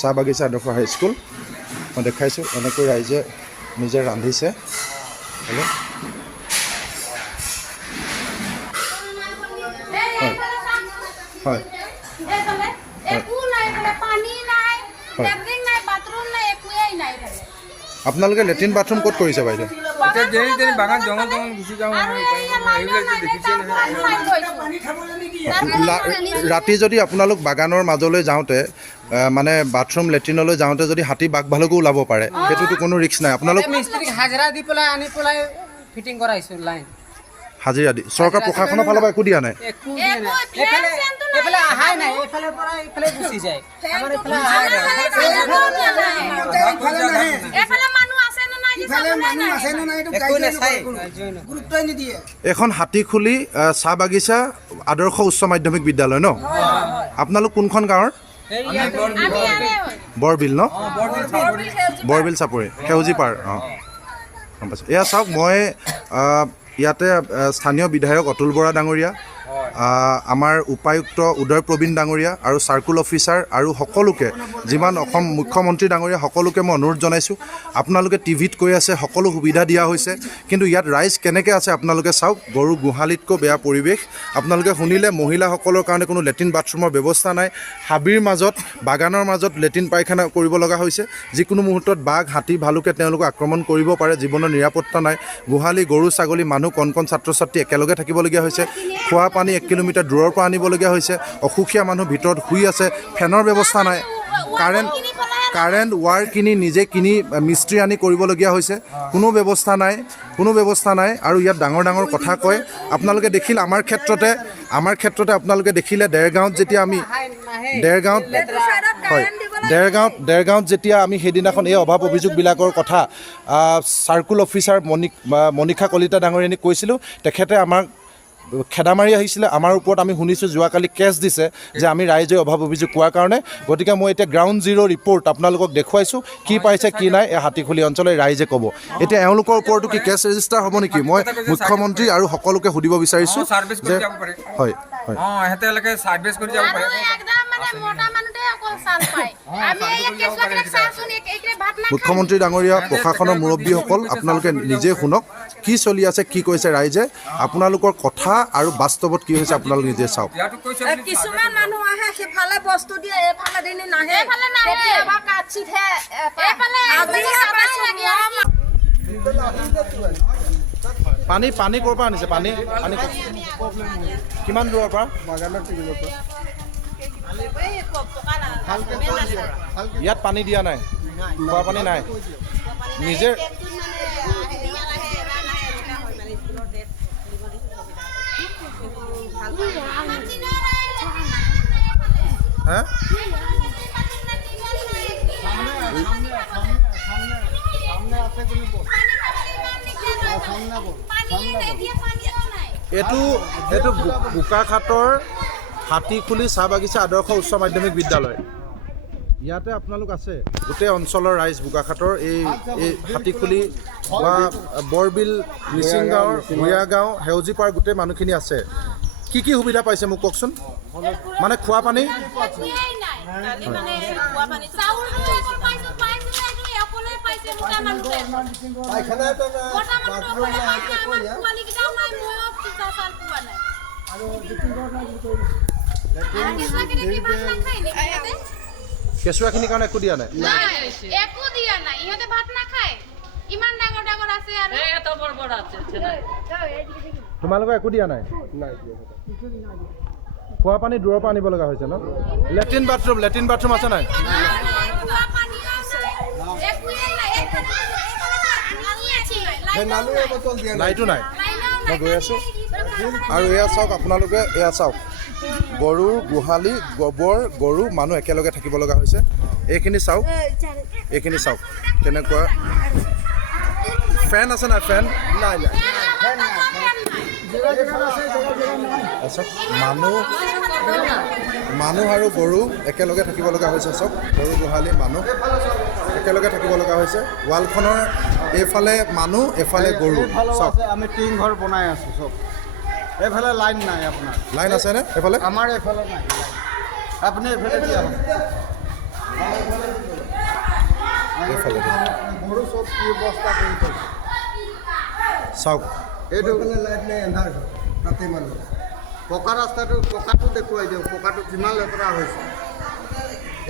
চাহ বাগিচা আদৰ্শ হাইস্কুল মই দেখাইছোঁ এনেকৈ ৰাইজে নিজে ৰান্ধিছে হেল্ল' হয় আপোনালোকে লেট্ৰিন বাথৰুম ক'ত কৰিছে বাইদেউ ৰাতি যদি আপোনালোক বাগানৰ মাজলৈ যাওঁতে মানে বাথৰুম লেট্ৰিনলৈ যাওঁতে যদি হাতী বাঘ ভালুকো ওলাব পাৰে সেইটোতো কোনো ৰিস্ক নাই আপোনালোক হাজিৰা দি পেলাই আনি পেলাই ফিটিং কৰাইছোঁ লাইন হাজিৰা দি চৰকাৰ প্ৰশাসনৰ ফালৰ পৰা একো দিয়া নাই এখন হাতীখুলি চাহ বাগিচা আদৰ্শ উচ্চ মাধ্যমিক বিদ্যালয় ন আপোনালোক কোনখন গাঁৱৰ বৰবিল ন বৰবিল চাপৰি সেউজী পাৰ অঁ গম পাইছোঁ এয়া চাওক মই ইয়াতে স্থানীয় বিধায়ক অতুল বৰা ডাঙৰীয়া আমাৰ উপায়ুক্ত উদয় প্ৰবীণ ডাঙৰীয়া আৰু চাৰ্কুল অফিচাৰ আৰু সকলোকে যিমান অসম মুখ্যমন্ত্ৰী ডাঙৰীয়া সকলোকে মই অনুৰোধ জনাইছোঁ আপোনালোকে টিভিত কৈ আছে সকলো সুবিধা দিয়া হৈছে কিন্তু ইয়াত ৰাইজ কেনেকৈ আছে আপোনালোকে চাওক গৰু গোহালিতকৈ বেয়া পৰিৱেশ আপোনালোকে শুনিলে মহিলাসকলৰ কাৰণে কোনো লেট্ৰিন বাথৰুমৰ ব্যৱস্থা নাই হাবিৰ মাজত বাগানৰ মাজত লেট্ৰিন পায়খানা কৰিব লগা হৈছে যিকোনো মুহূৰ্তত বাঘ হাতী ভালুকে তেওঁলোকক আক্ৰমণ কৰিব পাৰে জীৱনৰ নিৰাপত্তা নাই গোহালি গৰু ছাগলী মানুহ কণ কণ ছাত্ৰ ছাত্ৰী একেলগে থাকিবলগীয়া হৈছে খোৱা পানী 1 কিলোমিটাৰ দূৰৰ পৰা আনিবলগীয়া হৈছে অসুখীয়া মানুহ ভিতৰত শুই আছে ফেনৰ ব্যৱস্থা নাই কাৰেণ্ট ৱাৰ কিনি নিজে কিনি মিস্ত্ৰী আনি কৰিবলগীয়া হৈছে কোনো ব্যৱস্থা নাই আৰু ইয়াত ডাঙৰ ডাঙৰ কথা কয় আপোনালোকে দেখিল আমাৰ ক্ষেত্ৰতে আপোনালোকে দেখিলে দেৰগাঁৱত যেতিয়া আমি দেৰগাঁৱত যেতিয়া আমি সেইদিনাখন এই অভাৱ অভিযোগবিলাকৰ কথা চাৰ্কুল অফিচাৰ মণিষা কলিতা ডাঙৰীয়ানীক কৈছিলোঁ তেখেতে আমাক খেদা মাৰি আহিছিলে আমাৰ ওপৰত আমি শুনিছোঁ যোৱাকালি কেছ দিছে যে আমি ৰাইজে অভাৱ অভিযোগ কোৱাৰ কাৰণে গতিকে মই এতিয়া গ্ৰাউণ্ড জিৰ' ৰিপৰ্ট আপোনালোকক দেখুৱাইছোঁ কি পাইছে কি নাই এই হাতীখুলি অঞ্চলৰ ৰাইজে ক'ব এতিয়া এওঁলোকৰ ওপৰতো কি কেছ ৰেজিষ্টাৰ হ'ব নেকি মই মুখ্যমন্ত্ৰী আৰু সকলোকে সুধিব বিচাৰিছোঁ যে হয় মুখ্যমন্ত্ৰী ডাঙৰীয়া প্ৰশাসনৰ মুৰব্বীসকল আপোনালোকে নিজে শুনক কি চলি আছে কি কৈছে ৰাইজে আপোনালোকৰ কথা আৰু বাস্তৱত কি হৈছে আপোনালোকে নিজে চাওক কিছুমান মানুহ আহে সিফালে বস্তু দিয়ে এইফালে দিনে নাহে কেতিয়াবা কাটছিতহে পানী ক'ৰ পৰা আনিছে পানী কিমান দূৰৰ পৰা ইয়াত পানী দিয়া নাই খোৱা পানী নাই নিজে এইটো বোকাখাটৰ হাতীখুলি চাহ বাগিচা আদৰ্শ উচ্চ মাধ্যমিক বিদ্যালয় ইয়াতে আপোনালোক আছে গোটেই অঞ্চলৰ ৰাইজ বোকাখাটৰ এই হাতীখুলি বা বৰবিল মিচিং গাঁৱৰ ভূঞা গাঁও সেউজী পাৰ গোটেই মানুহখিনি আছে কি সুবিধা পাইছে মোক কওকচোন মানে খোৱা পানী কেঁচুৱাখিনিৰ কাৰণে একো দিয়া নাই তোমালোকে একো দিয়া নাই খোৱা পানী দূৰৰ পৰা আনিব লগা হৈছে ন লেট্ৰিন বাথৰুম আছে নাই লাইটো নাই মই গৈ আছোঁ আৰু এয়া চাওক আপোনালোকে এয়া চাওক গৰুৰ গোহালি গোবৰ গৰু মানুহ একেলগে থাকিব লগা হৈছে এইখিনি চাওক কেনেকুৱা ফেন আছে নাই ফেন নাই মানুহ আৰু গৰু একেলগে থাকিব লগা হৈছে চব গৰু গোহালি মানুহ একেলগে থাকিব লগা হৈছে ৱালখনৰ এইফালে মানুহ এফালে গৰু চব আমি টিং ঘৰ বনাই আছোঁ চব এইফালে লাইন নাই আপোনাৰ লাইন আছেনে এইফালে আমাৰ এইফালে নাই আপুনি এইফালে দিয়া এইফালে গৰু চব কি অৱস্থা কৰি থৈছে চাওক এইটো লাইট নাই এন্ধাৰ তাতে মানুহ পকা ৰাস্তাটো পকাটো দেখুৱাই দিয়ক পকাটো কিমান লেতেৰা হৈছে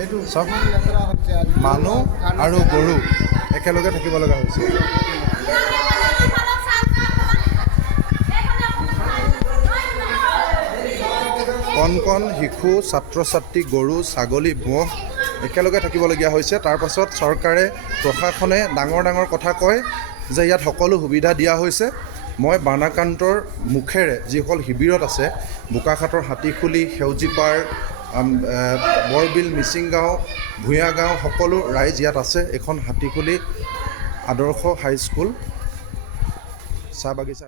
এইটো চব কিমান লেতেৰা হৈছে আজি মানুহ আৰু গৰু একেলগে থাকিব লগা হৈছে কণ কণ শিশু ছাত্ৰ ছাত্ৰী গৰু ছাগলী ম'হ একেলগে থাকিবলগীয়া হৈছে তাৰ পাছত চৰকাৰে প্ৰশাসনে ডাঙৰ ডাঙৰ কথা কয় যে ইয়াত সকলো সুবিধা দিয়া হৈছে মই বাণাকান্তৰ মুখেৰে যিসকল শিবিৰত আছে বোকাখাটৰ হাতীখুলি সেউজীপাৰ বৰবিল মিচিংগাঁও ভূঞাগাঁও সকলো ৰাইজ ইয়াত আছে এখন হাতীখুলি আদৰ্শ হাইস্কুল চাহ বাগিচা